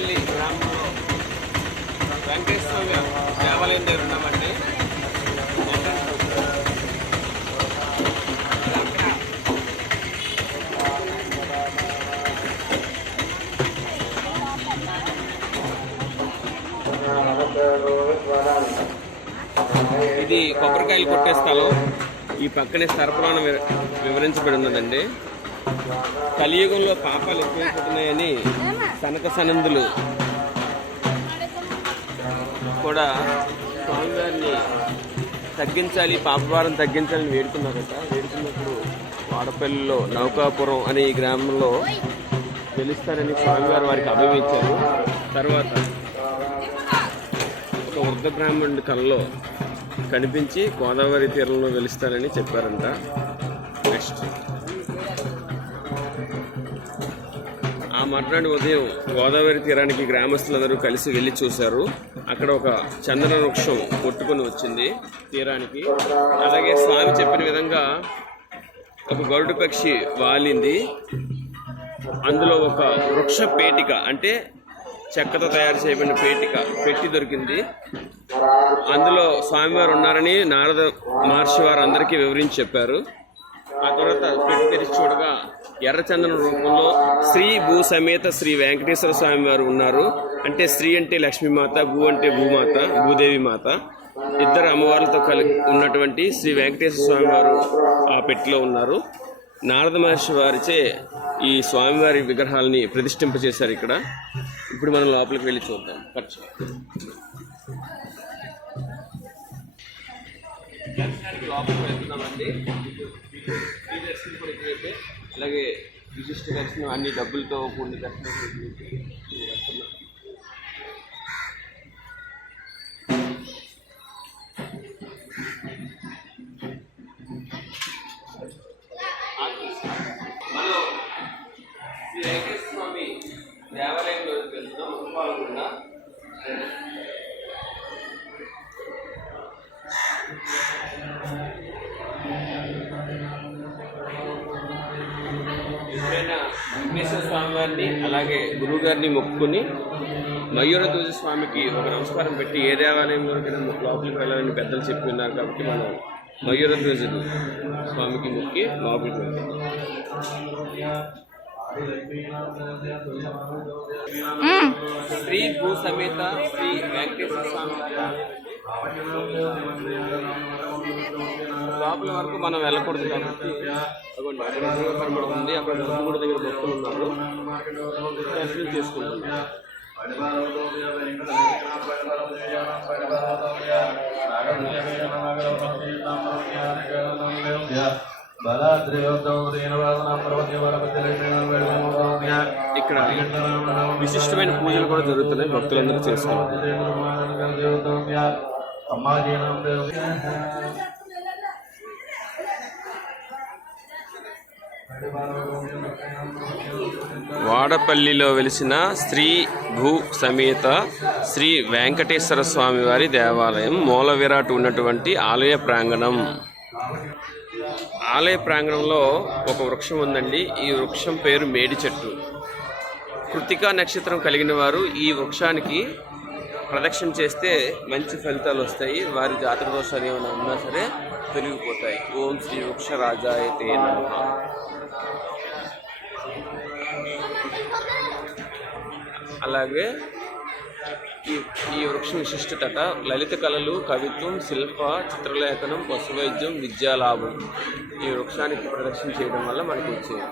వాడపల్లి గ్రామంలో వెంకటేశ్వర దేవాలయం దగ్గర ఉన్నామండి. ఇది కొబ్బరికాయలు కొట్టే స్థలం. ఈ పక్కనే సరఫరాను వివరించబడి ఉన్నదండి. కలియుగంలో పాపాలు ఎక్కువైపోతున్నాయని సనక సనందులు కూడా స్వామివారిని తగ్గించాలి, పాపభారం తగ్గించాలని వేడుకున్నారట. వేడుకున్నప్పుడు వాడపల్లిలో నౌకాపురం అనే ఈ గ్రామంలో గెలుస్తారని స్వామివారు వారికి అభయమిచ్చారు. తర్వాత ఒక వృద్ధ బ్రాహ్మణుడి కళలో కనిపించి గోదావరి తీరంలో వెలుస్తారని చెప్పారంట. నెక్స్ట్ ఆ మర్నాడు ఉదయం గోదావరి తీరానికి గ్రామస్తులందరూ కలిసి వెళ్ళి చూశారు. అక్కడ ఒక చందన వృక్షం కొట్టుకొని వచ్చింది తీరానికి. అలాగే స్వామి చెప్పిన విధంగా ఒక గరుడు పక్షి వాలింది. అందులో ఒక వృక్ష పేటిక అంటే చెక్కతో తయారు చేయబడిన పెట్టి దొరికింది. అందులో స్వామివారు ఉన్నారని నారద మహర్షి వారు అందరికీ వివరించి చెప్పారు. ఆ తర్వాత పెట్టి తెరిచి చూడగా ఎర్రచందన రూపంలో శ్రీ భూ సమేత శ్రీ వెంకటేశ్వర స్వామి వారు ఉన్నారు. అంటే శ్రీ అంటే లక్ష్మీమాత, భూ అంటే భూమాత, భూదేవి మాత, ఇద్దరు అమ్మవార్లతో ఉన్నటువంటి శ్రీ వెంకటేశ్వర స్వామి వారు ఆ పెట్టిలో ఉన్నారు. నారద మహర్షి వారిచే ఈ స్వామివారి విగ్రహాలని ప్రతిష్ఠింపజేశారు ఇక్కడ. ఇప్పుడు మనం లోపలికి వెళ్ళి చూద్దాం. ఖర్చు లోపలికి వెళ్తున్నామండి. అలాగే విశిష్ట దర్శనం అన్ని డబ్బులతో కూడిన దర్శనం. మనం శ్రీ వెంకటేశ్వర స్వామి దేవాలయంలో వెళ్తున్నాం. అనుకోవాలకుండా ఎప్పుడైనా వెంకటేశ్వర స్వామి వారిని అలాగే గురువు గారిని మొక్కుని మయూరధ్వజ స్వామికి ఒక నమస్కారం పెట్టి ఏ దేవాలయంలోకైనా లోపలికి వెళ్ళాలని పెద్దలు చెప్పి ఉన్నారు. కాబట్టి మనం మయూరధ్వజ స్వామికి మొక్కి లోపలికి వెళ్తాం. శ్రీ భూ సమేత శ్రీ వెంకటేశ్వర స్వామి లోపల వరకు మనం వెళ్ళకూడదు కాబట్టి కనబడుతుంది. అక్కడ దర్శనం దగ్గర భక్తులు ఉన్నారు, దర్శనం చేసుకుంటున్నారు. ఇక్కడ విశిష్టమైన పూజలు కూడా జరుగుతున్నాయి, భక్తులందరూ చేసుకోవాలి. వాడపల్లిలో వెలిసిన శ్రీ భూ సమేత శ్రీ వెంకటేశ్వర స్వామి వారి దేవాలయం మూల విరాట్ ఉన్నటువంటి ఆలయ ప్రాంగణం. ఆలయ ప్రాంగణంలో ఒక వృక్షం ఉందండి. ఈ వృక్షం పేరు మేడి చెట్టు. కృతికా నక్షత్రం కలిగిన వారు ఈ వృక్షానికి ప్రదక్షిణ చేస్తే మంచి ఫలితాలు వస్తాయి. వారి జాతక దోషాలు ఏమైనా ఉన్నా సరే తొలగిపోతాయి. ఓం శ్రీ వృక్షరాజాయ తే నమః. అలాగే ఈ వృక్ష విశిష్టత లలిత కళలు, కవిత్వం, శిల్ప, చిత్రలేఖనం, పశువైద్యం, విద్యాలాభం ఈ వృక్షానికి ప్రదక్షిణ చేయడం వల్ల మనకు వచ్చేది.